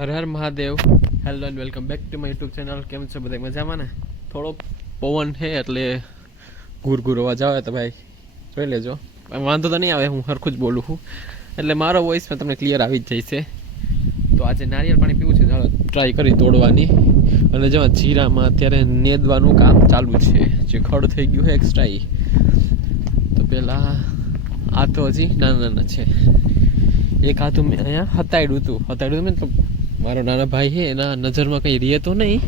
Har Har Mahadev. Hello and welcome back to my YouTube channel. કેમ છે બધા મજામાં ને? થોડોક પવન છે એટલે ઘૂર અવાજ આવે તો ભાઈ જોઈ લેજો. વાંધો તો નહીં આવે, હું સરખું જ બોલું છું એટલે મારો વોઇસ તમને ક્લિયર આવી જ જાય છે. તો આજે નારિયેળ પાણી પીવું છે, ચાલો ટ્રાય કરી તોડવાની. અને જેમાં જીરામાં અત્યારે નેદવાનું કામ ચાલુ છે, જે ખડ થઈ ગયું છે એક્સ્ટ્રા. તો પહેલાં આ તો હજી નાના છે. એક હાથું મેં અહીંયા હતાડ્યું મેં તો મારો નાના ભાઈ છે એના નજરમાં કંઈ રહે તો નહીં.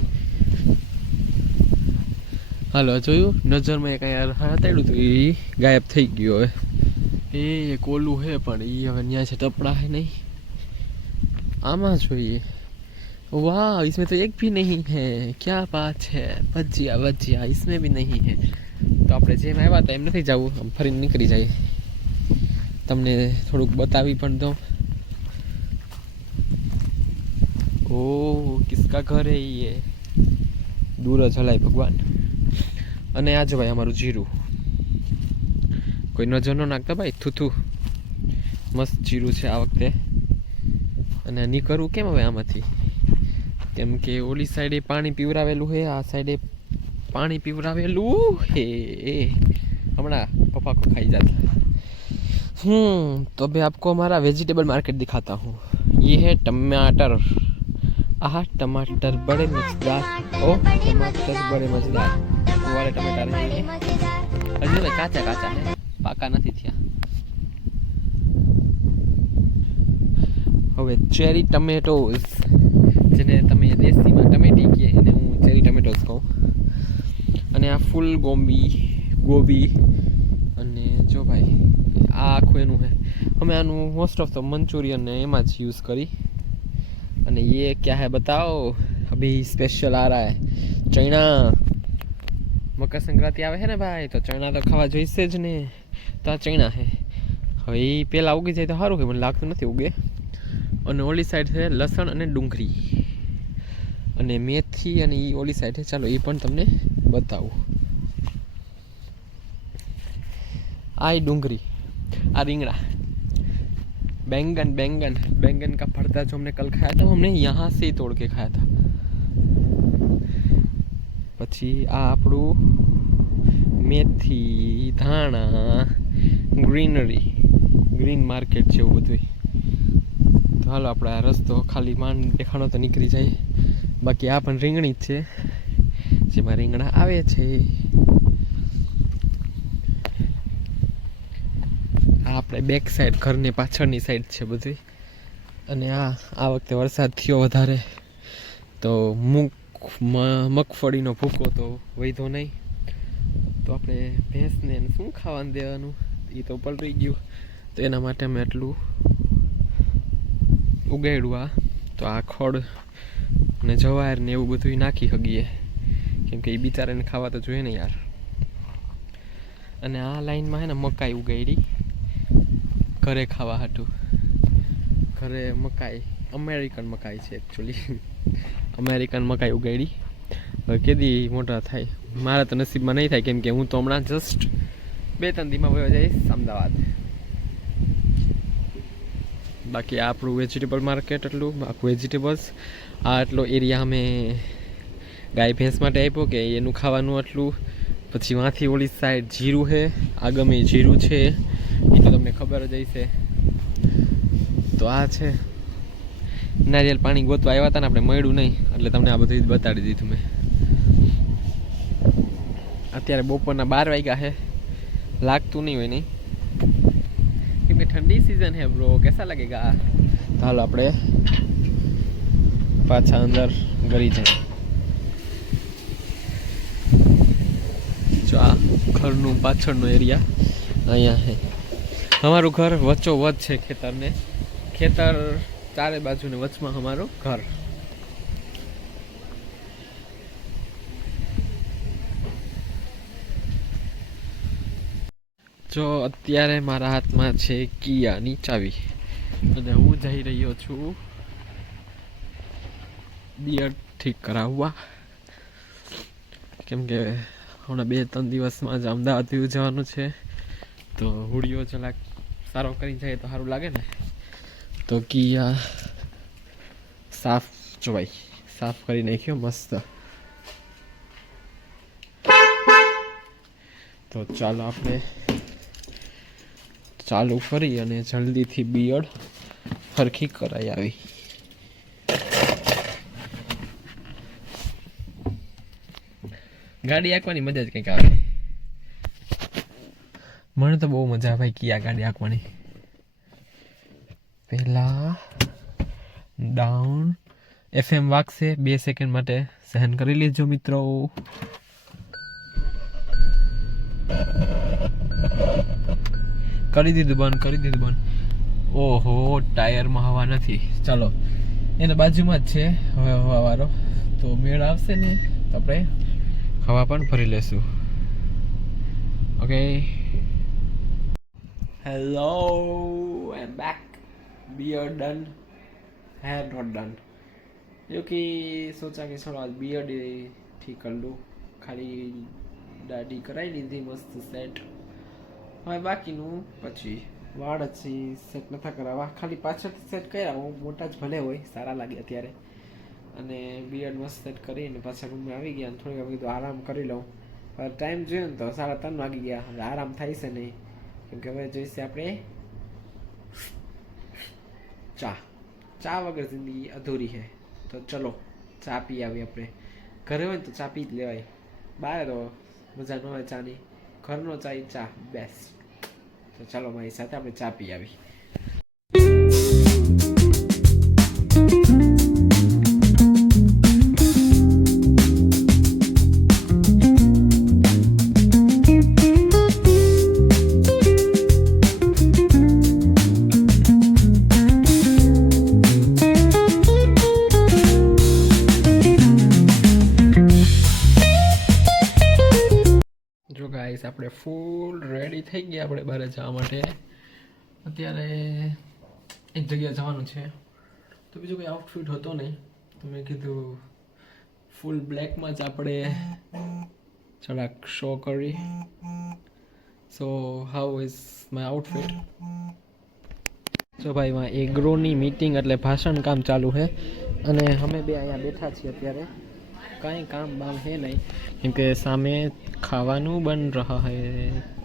હાલો જોયું, નજરમાં કંઈ હતાડ્યું હતું એ ગાયબ થઈ ગયો. હવે એ કોલું છે પણ એ હવે ન્યા છે, ટપડા है नहीं. आमा જોઈએ. वाह, इसमें तो एक भी नहीं है. क्या बात है. भजिया इसमें भी नहीं है. તો આપણે જેમ આવ્યા હતા એમ નથી જવું, આમ ફરીને નીકળી જાય. તમને થોડુંક બતાવી પણ દઉં. ઓહ, કિસકા ઘર હે ये. દૂર જ હલાય ભગવાન. અને આ જો ભાઈ અમારું જીરું. કોઈ નજર ન નાખતા ભાઈ, થૂથું મસ્ત જીરું છે આ વખતે. અને નીકળવું કેમ હવે આમાંથી? કેમ કે ઓલી સાઈડે પાણી પીવરાવેલું છે, આ સાઈડે પાણી પીવરાવેલું હે. હમણાં પપ્પા को खाई जाता. तो अभी आपको हमारा वेजिटेबल मार्केट दिखाता हूँ. ये है टमाटर. आह, टमाटर बड़े मजेदार. ओ टमाटर बड़े मजेदार. वो वाले टमाटर है ये. अभी में काचा है, पाका नहीं थिया. હવે ચેરી ટમેટોસ, જેને તમે દેશીમાં ટમેટી કહે એને હું ચેરી ટમેટોસ કહું. અને આ ફૂલ ગોબી. અને જો ભાઈ આ આખું એનું છે. અમે આનું મોસ્ટ ઓફ ધ મંચુરિયન ને એમાં જ યુઝ કરી. અને ये क्या है बताओ. अभी स्पेशल आ रहा है चना. મકર સંક્રાંતિ આવે છે ને ભાઈ, તો ચણા તો ખાવા જોઈશે જ ને. તો આ ચણા છે. હવે એ પહેલાં ઉગી જાય તો સારું છે, મને લાગતું નથી ઉગે. અને ઓલી સાઈડ છે લસણ અને ડુંગળી અને મેથી. અને એ ઓલી સાઈડ છે, ચાલો એ પણ તમને બતાવું. આ डूंगरी, आ रिंगड़ा, बैंगन का भरता जो हमने कल खाया था, हमने यहाँ से ही तोड़ के खाया था. પછી આ આપણું મેથી, ધાણા, ગ્રીન માર્કેટ છે એવું બધું. તો હાલો આપણે આ રસ્તો ખાલી માંડ દેખાણો તો નીકળી જાય. બાકી આ પણ રીંગણી જ છે, જેમાં રીંગણા આવે છે. આ આપણે બેક સાઈડ, ઘરની પાછળની સાઈડ છે બધી. અને આ વખતે વરસાદ થયો વધારે, તો મગફળીનો ભૂકો તો વધ્યો નહીં. તો આપણે ભેંસને શું ખાવાનું દેવાનું, એ તો પલળી ગયું. તો એના માટે અમે એટલું ઉગાડ્યું. તો આ ખડ ને જવાર ને એવું બધું નાખી શકીએ, કેમ કે એ બિચારાને ખાવા તો જોઈએ ને યાર. અને આ લાઈનમાં છે ને મકાઈ ઉગાડી ઘરે ખાવા હાટું. ઘરે મકાઈ, અમેરિકન મકાઈ છે એકચ્યુઅલી. અમેરિકન મકાઈ ઉગાડી. હવે કેદી મોટા થાય મારા તો નસીબમાં નહીં થાય, કેમ કે હું તો હમણાં જસ્ટ 2-3 દીમાં વયો જઈશ અમદાવાદ. બાકી આ આપણું વેજીટેબલ માર્કેટ એટલું, આખું વેજીટેબલ્સ. આ આટલો એરિયા અમે ગાય ભેંસ માટે આપ્યો કે એનું ખાવાનું આટલું. પછી વાંથી ઓલી સાઈડ જીરું છે, આગળ જીરું છે, એ તો તમને ખબર જ હશે. તો આ છે નારિયેળ પાણી ગોતવા આવ્યા હતા ને આપણે, મળ્યું નહીં એટલે તમને આ બધું બતાડી દીધું મેં. અત્યારે બપોરના 12 વાગ્યા છે, લાગતું નહીં હોય નહીં, કેમ કે ઠંડી सीजन है ब्रो. कैसा लगेगा? तो हालो આપણે પાછા અંદર ગરી જાય. જો આ ઘરનું પાછળનો એરિયા અહીંયા છે. અમારું ઘર વચ્ચોવચ્ચ છે ખેતરને. ખેતર ચારે બાજુને વચમાં અમારું ઘર. જો અત્યારે મારા હાથમાં છે કિયાની ચાવી અને હું જઈ રહ્યો છું બિયર્ડ ઠીક કરાવવા. કેમ કે હમણાં 2-3 દિવસમાં જ અમદાવાદ જવાનું છે, તો હુડિયો જરાક સારો કરીને જાય તો સારું લાગે ને. તો કિયા સાફ જો ભાઈ સાફ કરી નાખ્યો મસ્ત. તો ચાલો આપણે ચાલુ કરી અને જલ્દીથી બિયર્ડ સરખી કરાઈ આવી. ગાડી હાંકવાની મજા જ કંઈક આવે. મને તો બહુ મજા આવે કિયા ગાડી હાંકવાની. પહેલા ડાઉન FM વાગશે 2 સેકન્ડ માટે સહન કરી લેજો મિત્રો. કરી દીધું બંધ. ઓહો ટાયરમાં હવા નથી. ચાલો એના બાજુમાં જ છે હવે હવાવાળો, તો મેળ આવશે ને તો આપણે હવા પણ ભરી લેશું. Okay hello I am back. Beard done, hair not done, क्योंकि सोचा कि थोड़ा बियर्ड ठीक कर लूँ. खाली दाढ़ी कराई ली थी मस्त सेट. હવે બાકીનું પછી વાળ જ સેટ નતા કરાવવા, ખાલી પાછળથી સેટ કર્યા. હું મોટા જ ભલે હોય સારા લાગે અત્યારે. અને બિયર્ડ મસ્ત સેટ કરીને પાછા રૂમમાં આવી ગયા. થોડીક વાર કીધું આરામ કરી લઉં, પણ ટાઈમ જોયો ને તો 3:30 વાગી ગયા. હવે આરામ થાય છે નહીં, કેમ કે હવે જોઈશે આપણે ચા વગર જિંદગી અધૂરી છે. તો ચલો ચા પી આવી આપણે. ઘરે હોય ને તો ચા પી જ લેવાય, બહાર તો મજા ન હોય ચાની. ઘરનો ચા બેસ્ટ. તો ચાલો મારી સાથે આપણે ચા પી આવી. જો ગાઈસ આપણે ફૂલ રેડી થઈ ગયા આપણે બહાર જવા માટે. અત્યારે એક જગ્યાએ જવાનું છે, તો બીજું કોઈ આઉટફિટ હતો નહીં, તો મેં કીધું ફૂલ બ્લેકમાં જ આપણે જરાક શો કરી. So how is my outfit? જો ભાઈ માં એગ્રોની મીટિંગ એટલે ભાષણ કામ ચાલુ છે, અને અમે બે અહીંયા બેઠા છીએ અત્યારે. कहीं काम बाम है नहीं, क्योंकि सामने खावानू बन रहा है,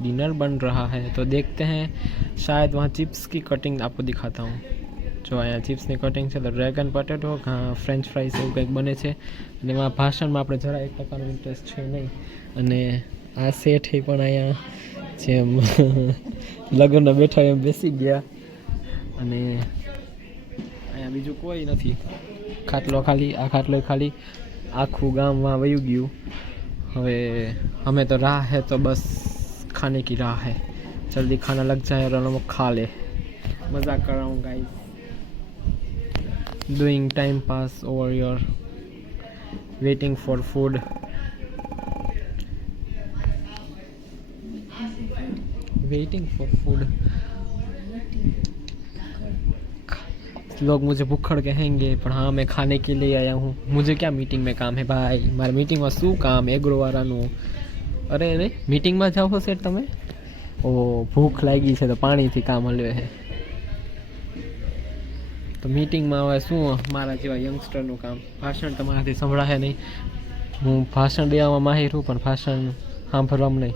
डिनर बन रहा है. तो देखते हैं, शायद वहाँ चिप्स की कटिंग आपको दिखाता हूँ. जो आया चिप्स की कटिंग છે, તો ડ્રેગન પટેટો ફ્રેન્ચ ફ્રાઈસ એવું કંઈક બને છે. અને એમાં ભાષણમાં આપણે જરા 1% ઇન્ટરેસ્ટ છે નહીં. અને આ શેઠ એ પણ અહીંયા જેમ લગ્ન બેઠા એમ બેસી ગયા. અને અહીંયા બીજું કોઈ નથી, ખાટલો ખાલી. આ ખાટલો ખાલી, आखू गाँव वहाँ वही गयू. હવે हमें तो राह है, तो बस खाने की राह है. जल्दी खाना लग जाए और हम खा ले. मजाक कर रहा हूँ guys, doing time pass over your waiting for food. Waiting for food. लोग मुझे भूखड़ कहेंगे, पर हाँ मैं खाने के लिए आया हूँ. मुझे क्या मीटिंग में काम है भाई? मारे मीटिंग में શું કામ એગ્રો વાળાનું? અરે અરે મીટિંગમાં જાઓ છો સેટ તમે? ઓ ભૂખ લાગી છે તો પાણીથી કામ હલવે છે. તો મીટિંગમાં હવે શું મારા જેવા યંગસ્ટરનું કામ? ભાષણ તમારાથી સંભળાશે નહીં. હું ભાષણ દેવામાં માહિર છું, પણ ભાષણ સાંભળવામાં નહીં.